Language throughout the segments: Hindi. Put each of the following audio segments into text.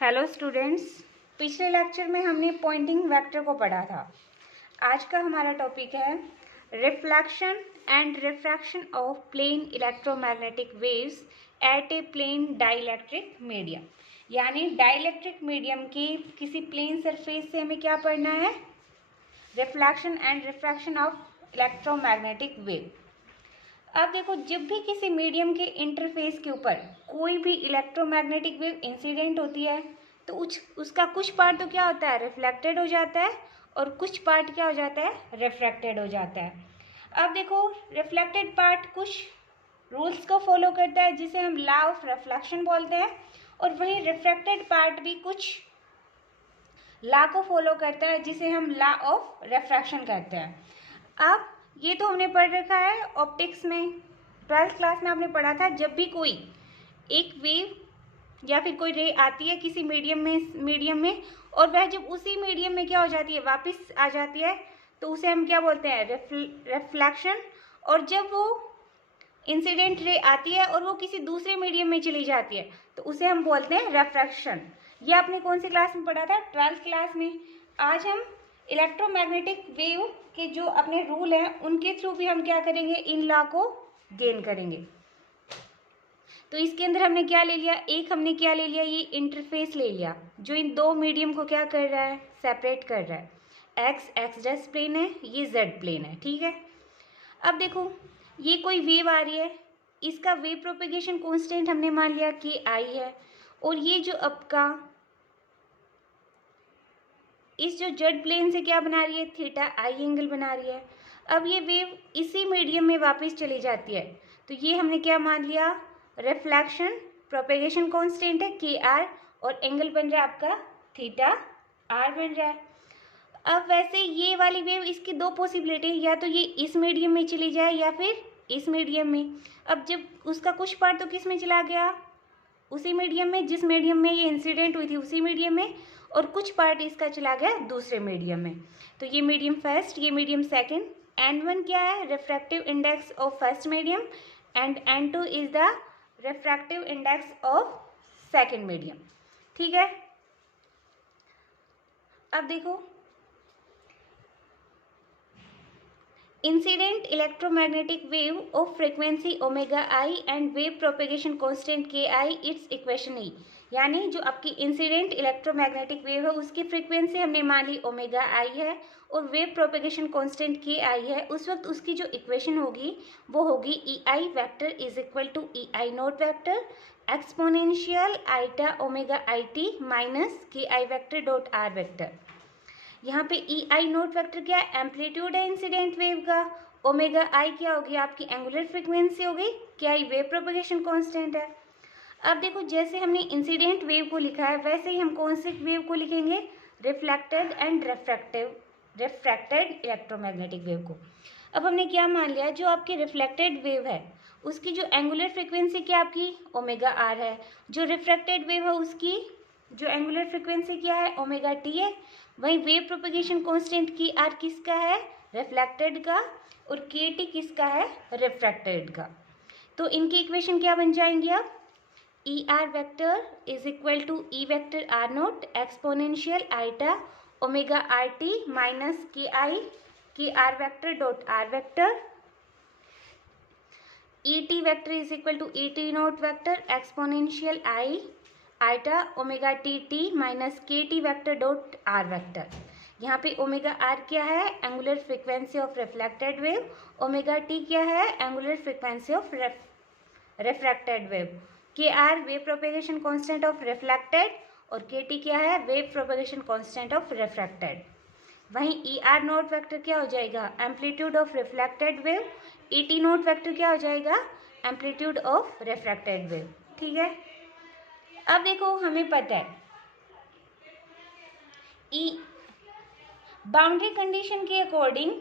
हेलो स्टूडेंट्स, पिछले लेक्चर में हमने पॉइंटिंग वेक्टर को पढ़ा था। आज का हमारा टॉपिक है reflection and refraction of plane electromagnetic waves at a plane dielectric medium. यानी डाइलेक्ट्रिक मीडियम के किसी प्लेन सरफेस से हमें क्या पढ़ना है? Reflection and refraction of electromagnetic wave. अब देखो, जब भी किसी मीडियम के इंटरफेस के ऊपर कोई भी इलेक्ट्रोमैग्नेटिक वेव इंसिडेंट होती है तो उसका कुछ पार्ट तो क्या होता है, रिफ्लेक्टेड हो जाता है, और कुछ पार्ट क्या हो जाता है, रिफ्रैक्टेड हो जाता है। अब देखो, रिफ्लेक्टेड पार्ट कुछ रूल्स को फॉलो करता है जिसे हम लॉ ऑफ रिफ्लेक्शन बोलते हैं, और वही रिफ्रैक्टेड पार्ट भी कुछ लॉ को फॉलो करता है जिसे हम लॉ ऑफ रिफ्रैक्शन कहते हैं। अब ये तो हमने पढ़ रखा है ऑप्टिक्स में, 12th क्लास में आपने पढ़ा था। जब भी कोई एक वेव या फिर कोई रे आती है किसी मीडियम में और वह जब उसी मीडियम में क्या हो जाती है, वापस आ जाती है, तो उसे हम क्या बोलते हैं, रिफ्लेक्शन। और जब वो इंसिडेंट रे आती है और वो किसी दूसरे मीडियम में चली जाती है तो उसे हम बोलते हैं रिफ्रैक्शन। ये आपने कौन सी क्लास में पढ़ा था? 12th क्लास में। आज हम इलेक्ट्रोमैग्नेटिक वेव के जो अपने रूल हैं उनके थ्रू भी हम क्या करेंगे, इन लॉ को गेन करेंगे। तो इसके अंदर हमने क्या ले लिया, हमने क्या ले लिया, ये इंटरफेस ले लिया जो इन दो मीडियम को क्या कर रहा है, सेपरेट कर रहा है। एक्स डैश प्लेन है, ये जेड प्लेन है, ठीक है। अब देखो, ये कोई वेव आ रही है, इसका वेव प्रोपेगेशन कांस्टेंट हमने मान लिया कि आई है, और ये जो आपका इस जो जेड प्लेन से क्या बना रही है, थीटा आई एंगल बना रही है। अब ये वेव इसी मीडियम में वापस चली जाती है तो ये हमने क्या मान लिया, रिफ्लेक्शन। प्रोपेगेशन कांस्टेंट है के आर, और एंगल बन रहा है आपका थीटा आर बन रहा है। अब वैसे ये वाली वेव, इसकी दो पॉसिबिलिटी, या तो ये इस मीडियम में चली जाए या फिर इस मीडियम में। अब जब उसका कुछ पार्ट तो किस में चला गया, उसी मीडियम में जिस मीडियम में ये इंसिडेंट हुई थी उसी मीडियम में, और कुछ पार्ट इसका चला गया दूसरे मीडियम में। तो ये मीडियम फर्स्ट, ये मीडियम सेकंड। N1 क्या है, refractive index of first medium, and N2 is the refractive index of second medium, ठीक है। अब देखो, incident electromagnetic wave of frequency omega I and wave propagation constant के आई, इट्स इक्वेशन ई। यानी जो आपकी इंसिडेंट इलेक्ट्रोमैग्नेटिक वेव है उसकी फ्रीक्वेंसी हमने मान ली ओमेगा आई है और वेव प्रोपेगेशन कांस्टेंट के आई है। उस वक्त उसकी जो इक्वेशन होगी वो होगी E I vector is equal to E I naught vector exponential eta omega I T minus K I vector dot R vector. यहाँ पे ई आई नोट वेक्टर क्या है, एम्पलीट्यूड है इंसिडेंट वेव का। ओमेगा आई क्या होगी, आपकी एंगुलर फ्रीक्वेंसी हो गई, क्या आई वेव प्रोपेगेशन कांस्टेंट है। अब देखो, जैसे हमने इंसिडेंट वेव को लिखा है वैसे ही हम कौन से वेव को लिखेंगे, reflected and refracted electromagnetic wave को। अब हमने क्या मान लिया, जो आपकी रिफ्लेक्टेड वेव है उसकी जो एंगुलर फ्रीक्वेंसी क्या आपकी ओमेगा आर है, जो रिफ्रैक्टेड वेव है उसकी जो एंगुलर फ्रीक्वेंसी क्या है, ओमेगा टी है। वहीं वेव प्रोपेगेशन कांस्टेंट की आर किसका है, रिफ्लेक्टेड का, और के टी किसका है, रिफ्रैक्टेड का। तो इनकी इक्वेशन क्या बन जाएंगी अब, E R vector is equal to E vector R naught exponential eta omega R T minus K R vector dot R vector. E T vector is equal to E T naught vector exponential I eta omega T T minus K T vector dot R vector. यहाँ पे ओमेगा आर क्या है, angular frequency of reflected wave, omega T क्या है, angular frequency of refracted wave, के are wave propagation constant of reflected, और के टी क्या है, wave propagation constant of refracted. वहीं ई आर नोट वेक्टर क्या हो जाएगा, amplitude of reflected wave, E T naught vector क्या हो जाएगा, एम्पलीट्यूड ऑफ रिफ्रैक्टेड वेव, ठीक है। अब देखो, हमें पता है ई बाउंड्री कंडीशन के अकॉर्डिंग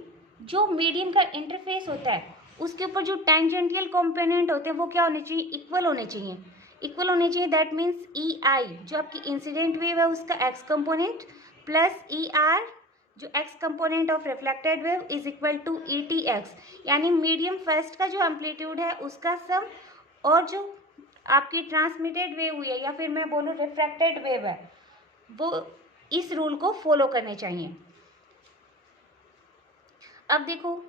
जो मीडियम का इंटरफेस होता है उसके ऊपर जो टेंजेंटियल कंपोनेंट होते हैं वो क्या होने चाहिए, इक्वल होने चाहिए, इक्वल होने चाहिए। दैट मीन्स ई आई जो आपकी इंसिडेंट वेव है उसका X component plus E R जो X component of reflected wave is equal to E T X. यानी मीडियम फर्स्ट का जो एम्पलीट्यूड है उसका सम और जो आपकी ट्रांसमिटेड वेव हुई है या फिर मैं बोलूँ रिफ्रैक्टेड वेव है, वो इस रूल को फॉलो करने चाहिए। अब देखो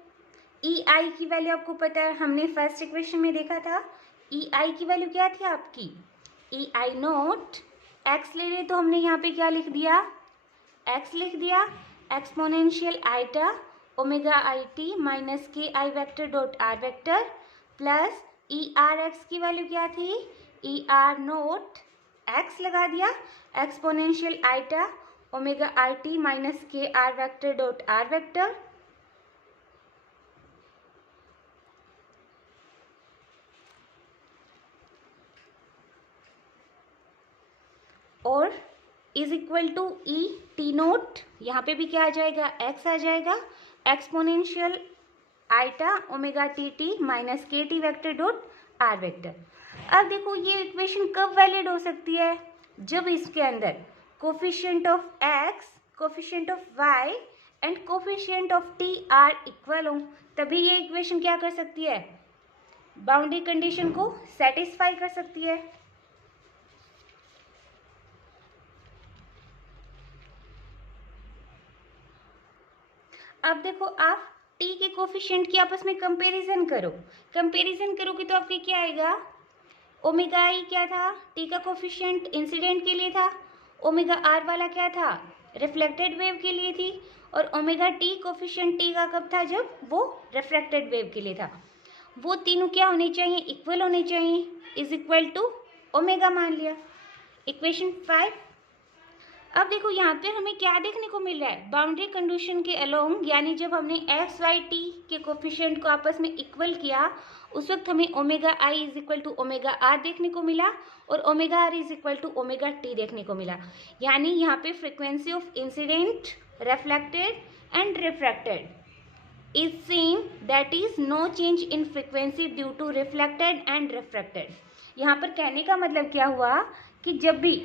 ई आई की वैल्यू आपको पता है, हमने फर्स्ट इक्वेशन में देखा था। ई आई की वैल्यू क्या थी आपकी, ई आई नोट एक्स ले रहे तो हमने यहाँ पे क्या लिख दिया, एक्स लिख दिया, exponential eta omega I T minus K I vector dot R vector plus E R X की वैल्यू क्या थी, ई आर नोट एक्स लगा दिया, exponential eta omega I T minus K R vector dot R vector और is equal to E T naught, यहाँ पे भी क्या आ जाएगा, एक्स आ जाएगा, exponential eta omega T T minus K T vector dot R vector. अब देखो ये इक्वेशन कब वैलिड हो सकती है, जब इसके अंदर coefficient of X, coefficient of Y and coefficient of T are equal हो, तभी ये इक्वेशन क्या कर सकती है, बाउंड्री कंडीशन को सेटिस्फाई कर सकती है। अब देखो आप t के कोफिशिएंट की आपस में कंपैरिजन करो, कंपैरिजन करोगे तो आपके क्या आएगा, ओमेगा आई क्या था, t का कोफिशिएंट इंसिडेंट के लिए था, ओमेगा आर वाला क्या था, रिफ्लेक्टेड वेव के लिए थी, और ओमेगा टी कोफिशिएंट t का कब था, जब वो रिफ्रैक्टेड वेव के लिए था। वो तीनों क्या होने चाहिए, इक्वल होने चाहिए, इज इक्वल टू ओमेगा मान लिया, इक्वेशन 5। अब देखो यहाँ पे हमें क्या देखने को मिल रहा है, बाउंड्री कंडीशन के अलोंग, यानी जब हमने एक्स वाई टी के कोफिशिएंट को आपस में इक्वल किया उस वक्त हमें omega I is equal to omega R देखने को मिला और omega R is equal to omega T देखने को मिला। यानी यहाँ पे frequency of incident, reflected and refracted is same, that is no change in frequency due to reflected and refracted. यहाँ पर कहने का मतलब क्या हुआ कि जब भी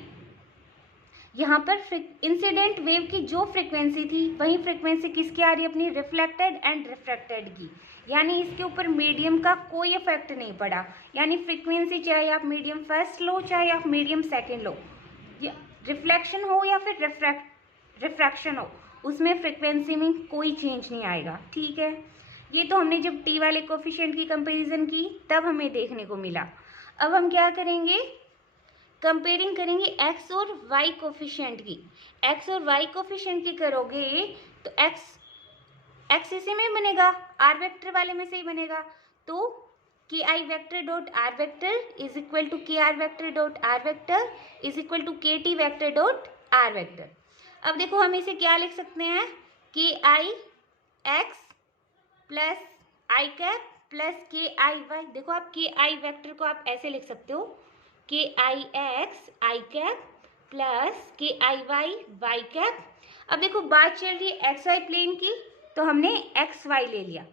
यहाँ पर इंसिडेंट वेव की जो फ्रिक्वेंसी थी वही फ्रिक्वेंसी किसकी आ रही है, अपनी रिफ्लेक्टेड एंड रिफ्रैक्टेड की, यानी इसके ऊपर मीडियम का कोई इफेक्ट नहीं पड़ा। यानी फ्रिक्वेंसी चाहे आप मीडियम फर्स्ट लो चाहे आप मीडियम सेकंड लो, रिफ्लेक्शन हो या फिर रिफ्रैक्शन हो, उसमें फ्रिक्वेंसी में कोई चेंज नहीं आएगा। ठीक है, ये तो हमने जब टी वाले कोफिशिएंट की कंपेरिजन की तब हमें देखने को मिला। अब हम क्या करेंगे, कंपेयरिंग करेंगे एक्स और वाई कोफिशिएंट की। एक्स और वाई कोफिशिएंट की करोगे तो एक्स इसी में बनेगा, आर वेक्टर वाले में से ही बनेगा, तो K I vector dot R vector is equal to K R vector dot R vector is equal to K T vector dot R vector. अब देखो हम इसे क्या लिख सकते हैं, K I X plus I cap plus K I Y. देखो आप के आई वेक्टर को आप ऐसे लिख सकते हो, के I x I cap plus K I Y Y cap. अब देखो बात चल रही है एक्स वाई प्लेन की, तो हमने एक्स वाई ले लिया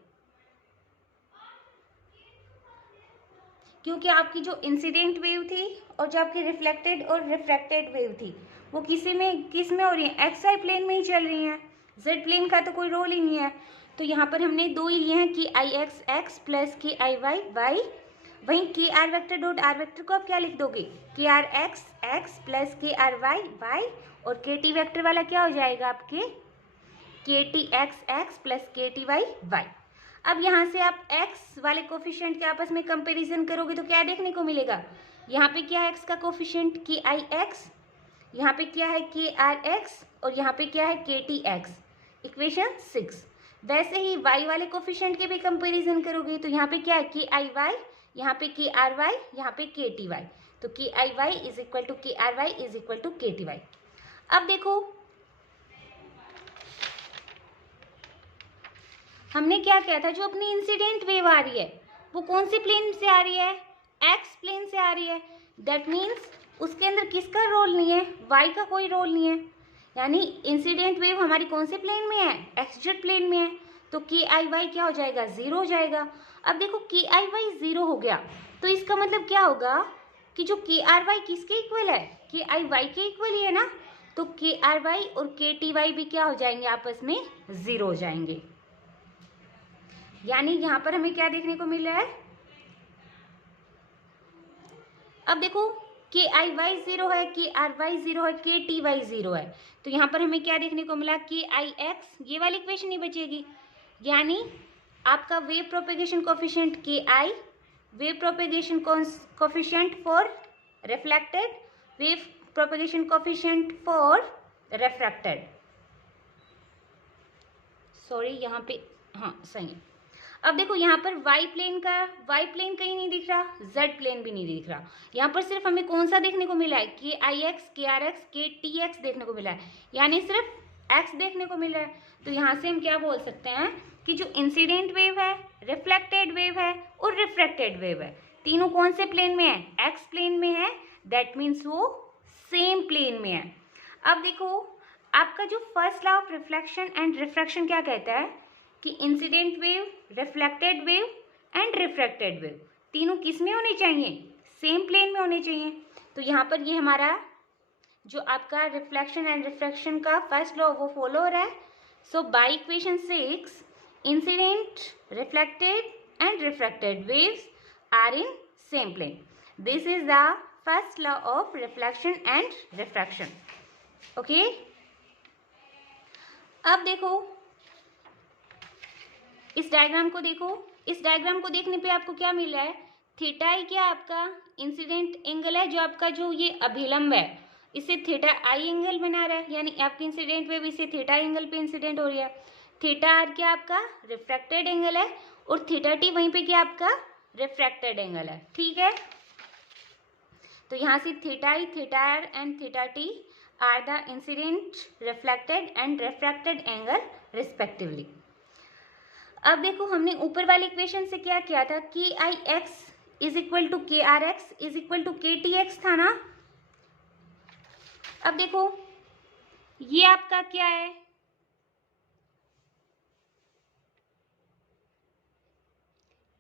क्योंकि आपकी जो इंसिडेंट वेव थी और जो आपकी रिफ्लेक्टेड और रिफ्रैक्टेड वेव थी वो किस में हो रही है, एक्स वाई प्लेन में ही चल रही हैं, जेड प्लेन का तो कोई रोल ही नहीं है। तो यहाँ पर हमने दो ही लिए हैं, कि आई x X plus K I Y Y. वहीं K R vector dot R vector को आप क्या लिख दोगे, K R X X plus K R Y Y, और के टी वेक्टर वाला क्या हो जाएगा आपके, के टी एक्स एक्स प्लस के टी वाई वाई। अब यहाँ से आप x वाले कोफिशिएंट के आपस में कंपैरिजन करोगे तो क्या देखने को मिलेगा, यहाँ पे क्या है x का कोफिशिएंट के आई एक्स, यहाँ पे क्या है के आर एक्स और यहाँ पे क्या है के टी एक्स, इक्वेशन 6। वैसे ही y वाले कोफिशिएंट के भी कंपैरिजन करोगे तो यहाँ पे क्या है के आई वाई, यहाँ पे के आर वाई, यहाँ पे के टी वाई, तो K I Y is equal to K R Y is equal to K T Y. अब देखो हमने क्या किया था, जो अपनी इंसिडेंट वेव आ रही है वो कौन सी प्लेन से आ रही है, एक्स प्लेन से आ रही है। दैट मीन्स उसके अंदर किसका रोल नहीं है, वाई का कोई रोल नहीं है, यानी इंसिडेंट वेव हमारी कौन से प्लेन में है, एक्सजेड प्लेन में है, तो के आई वाई क्या हो जाएगा, जीरो हो जाएगा। अब देखो के आई वाई जीरो हो गया तो इसका मतलब क्या होगा कि जो के आर वाई किसके इक्वल है, के आई वाई के इक्वल ही है ना, तो के आर वाई और के टी वाई भी क्या हो जाएंगे, आपस में जीरो हो जाएंगे। यानी यहाँ पर हमें क्या देखने को मिल रहा है, अब देखो के आई वाई 0 है, के आर वाई 0 है, के टी वाई 0 है, तो यहाँ पर हमें क्या देखने को मिला, के आई एक्स, ये वाली इक्वेशन ही बचेगी, यानी आपका wave propagation coefficient K I, wave propagation coefficient for reflected, wave propagation coefficient for refracted, sorry यहाँ पे हाँ सही है। अब देखो यहाँ पर वाई प्लेन कहीं नहीं दिख रहा, जेड प्लेन भी नहीं दिख रहा, यहाँ पर सिर्फ हमें कौन सा देखने को मिला है, के आई एक्स, के आर एक्स, के टी एक्स देखने को मिला है, यानी सिर्फ एक्स देखने को मिल रहा है। तो यहाँ से हम क्या बोल सकते हैं कि जो इंसिडेंट वेव है, रिफ्लेक्टेड वेव है और रिफ्रैक्टेड वेव है, तीनों कौन से प्लेन में है, एक्स प्लेन में है, दैट मीन्स वो सेम प्लेन में है। अब देखो आपका जो first law of reflection and refraction क्या कहता है कि incident wave, reflected wave and refracted wave तीनों किस में होने चाहिए, सेम प्लेन में होने चाहिए। तो यहाँ पर ये हमारा जो आपका रिफ्लेक्शन एंड रिफ्रैक्शन का फर्स्ट लॉ वो फॉलो हो रहा है। So by equation 6 incident, reflected and refracted waves are in same plane. This is the first law of reflection and refraction. Okay, अब देखो इस डायग्राम को देखो, इस डायग्राम को देखने पे आपको क्या मिल रहा है, थीटा आई क्या आपका इंसिडेंट एंगल है, जो आपका जो ये अभिलंब है इसे थीटा आई एंगल बना रहा है, यानी आपकी इंसिडेंट वेव इसे थीटा एंगल पे इंसिडेंट हो रही है। थीटा आर क्या आपका रिफ्रैक्टेड एंगल है और थीटा टी वहीं पे क्या आपका रिफ्रैक्टेड एंगल है, ठीक है। तो यहाँ से theta I, theta R and theta T are the incident, reflected and refracted angle respectively. अब देखो हमने ऊपर वाली इक्वेशन से क्या किया था, K I X is equal to K R X is equal to K T X था ना। अब देखो ये आपका क्या है,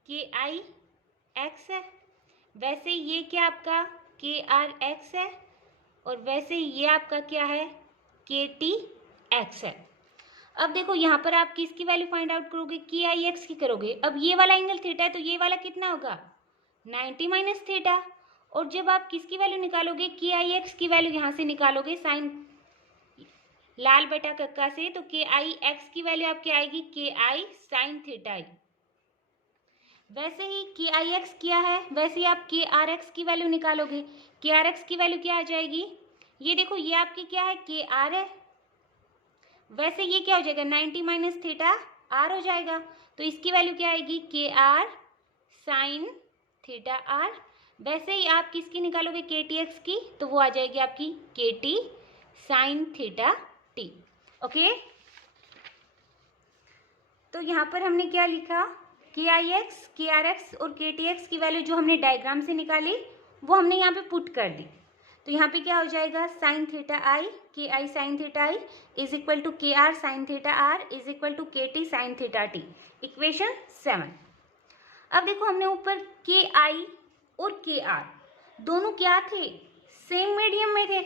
के आई एक्स है, वैसे ये क्या आपका के आर एक्स है और वैसे ये आपका क्या है के टी एक्स है। अब देखो यहाँ पर आप किसकी वैल्यू फाइंड आउट करोगे, के आई एक्स की करोगे। अब ये वाला एंगल थीटा है तो ये वाला कितना होगा 90 माइनस थीटा, और जब आप किसकी वैल्यू निकालोगे, के आई एक्स की वैल्यू यहाँ से निकालोगे साइन लाल बटा कक्का से, तो के आई एक्स की वैल्यू आपकी आएगी के आई साइन थीटा आई। वैसे ही के आई एक्स किया है वैसे ही आप के आर एक्स की वैल्यू निकालोगे, के आर एक्स की वैल्यू क्या आ जाएगी, ये देखो ये आपकी क्या है के आर है, वैसे ये क्या हो जाएगा 90 माइनस थीटा आर हो जाएगा, तो इसकी वैल्यू क्या आएगी के आर साइन थीटा आर। वैसे ही आप किसकी निकालोगे के टी एक्स की, तो वो आ जाएगी आपकी के T sine theta T. Okay, तो यहाँ पर हमने क्या लिखा, के आई एक्स, के आर एक्स और के टी एक्स की वैल्यू जो हमने डायग्राम से निकाली वो हमने यहाँ पे पुट कर दी। तो यहाँ पे क्या हो जाएगा sign theta I, K I sine theta I is equal to K R sine theta R is equal to K T sine theta T, equation 7। अब देखो हमने ऊपर के आई और के आर दोनों क्या थे, सेम मीडियम में थे।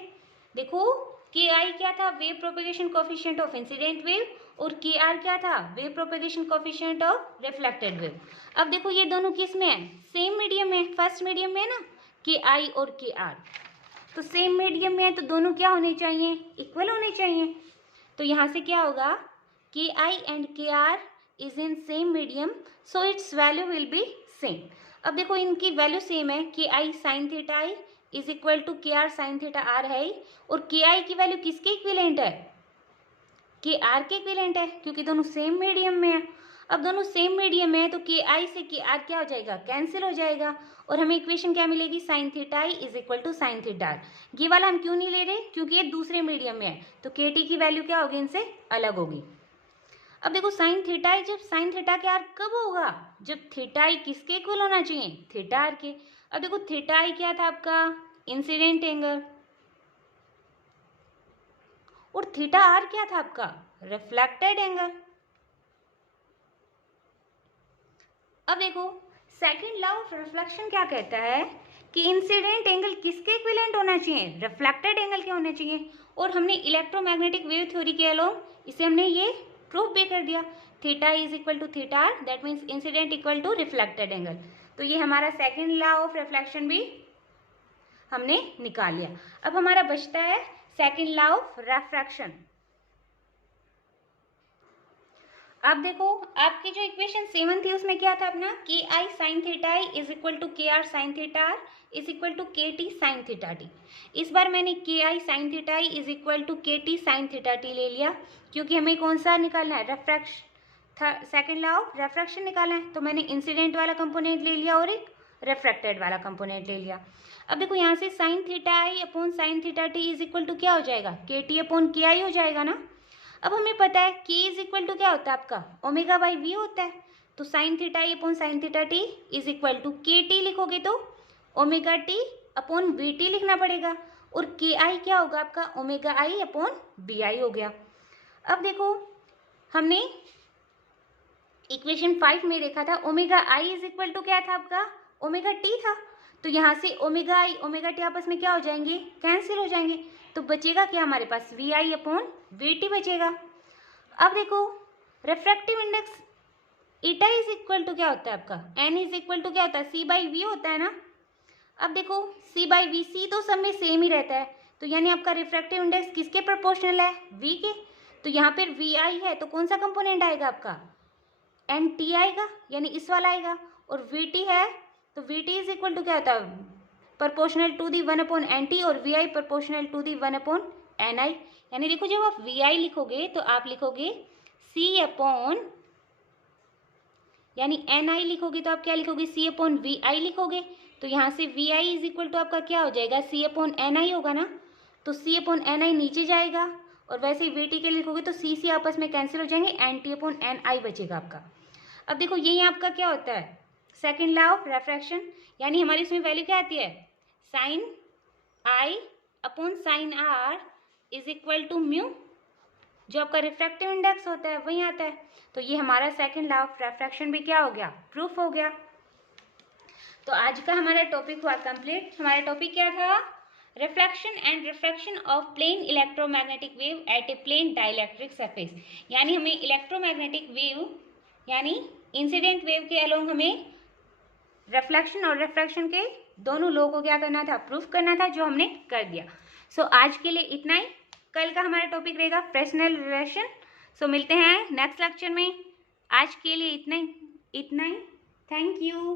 देखो के आई क्या था, wave propagation coefficient of incident wave, और के आर क्या था, wave propagation coefficient of reflected wave. अब देखो ये दोनों किस में है, सेम मीडियम में, फर्स्ट मीडियम में है ना के आई और के आर, तो सेम मीडियम में है तो दोनों क्या होने चाहिए, इक्वल होने चाहिए। तो यहाँ से क्या होगा, K I and K R is in same medium so its value will be same. अब देखो इनकी वैल्यू सेम है, K I sine theta I is equal to K R sine theta R है, और के आई की वैल्यू किसके इक्विवेलेंट है, के आर के इक्विवेलेंट है, क्योंकि दोनों सेम मीडियम में है। अब दोनों सेम मीडियम में है तो के आई से के आर क्या हो जाएगा, कैंसिल हो जाएगा, और हमें इक्वेशन क्या मिलेगी, sine theta I is equal to sine theta R. ये वाला हम क्यों नहीं ले रहे, क्योंकि ये दूसरे मीडियम में है, तो के टी की वैल्यू क्या होगी, इनसे अलग होगी। अब देखो साइन थीटा आई जब साइन थीटा के आर कब होगा, जब थीटा आई किसके इक्वल होना चाहिए, थीटा आर के। अब देखो थीटा आई क्या था आपका इंसिडेंट एंगल, और थीटा आर क्या था आपका रिफ्लेक्टेड एंगल। अब देखो सेकंड लॉ ऑफ रिफ्लेक्शन क्या कहता है कि इंसिडेंट एंगल किसके इक्विवेलेंट होना चाहिए, रिफ्लेक्टेड एंगल के होने चाहिए, और हमने इलेक्ट्रोमैग्नेटिक वेव थ्योरी के अलोंग इसे हमने ये प्रूफ भी कर दिया, theta is equal to theta R that means incident equal to reflected angle. तो ये हमारा सेकंड लॉ ऑफ रिफ्लेक्शन भी हमने निकाल लिया। अब हमारा बचता है सेकंड लॉ ऑफ रिफ्रैक्शन। अब देखो आपकी जो इक्वेशन 7 थी उसमें क्या था अपना, K I sine theta I is equal to K R sine theta R is equal to K T sine theta T. इस बार मैंने K I sine theta I is equal to K T sine theta T ले लिया, क्योंकि हमें कौन सा निकालना है, refraction, second law of refraction निकालना है। तो मैंने इंसिडेंट वाला कंपोनेंट ले लिया और एक रिफ्रैक्टेड वाला कंपोनेंट ले लिया। अब देखो यहाँ से sine theta I upon sine theta T is equal to क्या हो जाएगा, के टी अपॉन के आई हो जाएगा ना। अब हमें पता है के इज इक्वल टू क्या होता है आपका, ओमेगा बाई वी होता है। तो sine theta I upon sine theta T is equal to K T लिखोगे तो omega T upon V T लिखना पड़ेगा, और के आई क्या होगा आपका, omega I upon B I हो गया। अब देखो हमने इक्वेशन 5 में देखा था omega I is equal to क्या था आपका, ओमेगा टी था। तो यहाँ से ओमेगा आई ओमेगा टी आपस में क्या हो जाएंगे, कैंसिल हो जाएंगे। तो बचेगा क्या हमारे पास, V I upon V T बचेगा। अब देखो refractive index eta is equal to क्या होता है आपका, एन इज इक्वल टू क्या होता है, सी बाई वी होता है ना। अब देखो सी बाई वी, सी तो सब में सेम ही रहता है, तो यानी आपका रिफ्रैक्टिव इंडेक्स किसके प्रोपोर्शनल है, वी के। तो यहाँ पर वी आई है तो कौन सा कंपोनेंट आएगा आपका, एन टी आएगा, यानी इस वाला आएगा। और वी टी है तो V T is equal to क्या होता है, proportional to the 1 upon N T, और V I proportional to the 1 upon N I. यानी देखो जब आप वी आई लिखोगे तो आप लिखोगे सी अपॉन, यानी एन आई लिखोगे तो आप क्या लिखोगे, सी अपॉन वी आई लिखोगे। तो यहाँ से V I is equal to आपका क्या हो जाएगा, सी अपॉन एन आई होगा ना। तो सी अपॉन एन आई नीचे जाएगा, और वैसे ही वी टी के लिखोगे तो सी आपस में कैंसिल हो जाएंगे, एन टी अपॉन एन आई बचेगा आपका। अब देखो यही आपका क्या होता है, सेकेंड लॉ ऑफ रिफ्रैक्शन। यानी हमारी इसमें वैल्यू क्या आती है, sine I upon sine R is equal to mu, जो आपका रिफ्रैक्टिव इंडेक्स होता है वही आता है। तो ये हमारा सेकंड लॉ ऑफ रिफ्रैक्शन भी क्या हो गया, प्रूफ हो गया। तो आज का हमारा टॉपिक हुआ कंप्लीट। हमारा टॉपिक क्या था, reflection and refraction of plane electromagnetic wave at a plane dielectric surface. यानी हमें इलेक्ट्रोमैग्नेटिक वेव यानी इंसिडेंट वेव के अलोंग हमें रिफ्लेक्शन और रिफ्रैक्शन के दोनों लॉ को क्या करना था, प्रूफ करना था, जो हमने कर दिया। सो आज के लिए इतना ही। कल का हमारा टॉपिक रहेगा फ्रेस्नेल रिलेशन। सो मिलते हैं नेक्स्ट लेक्चर में। आज के लिए इतना ही। Thank you.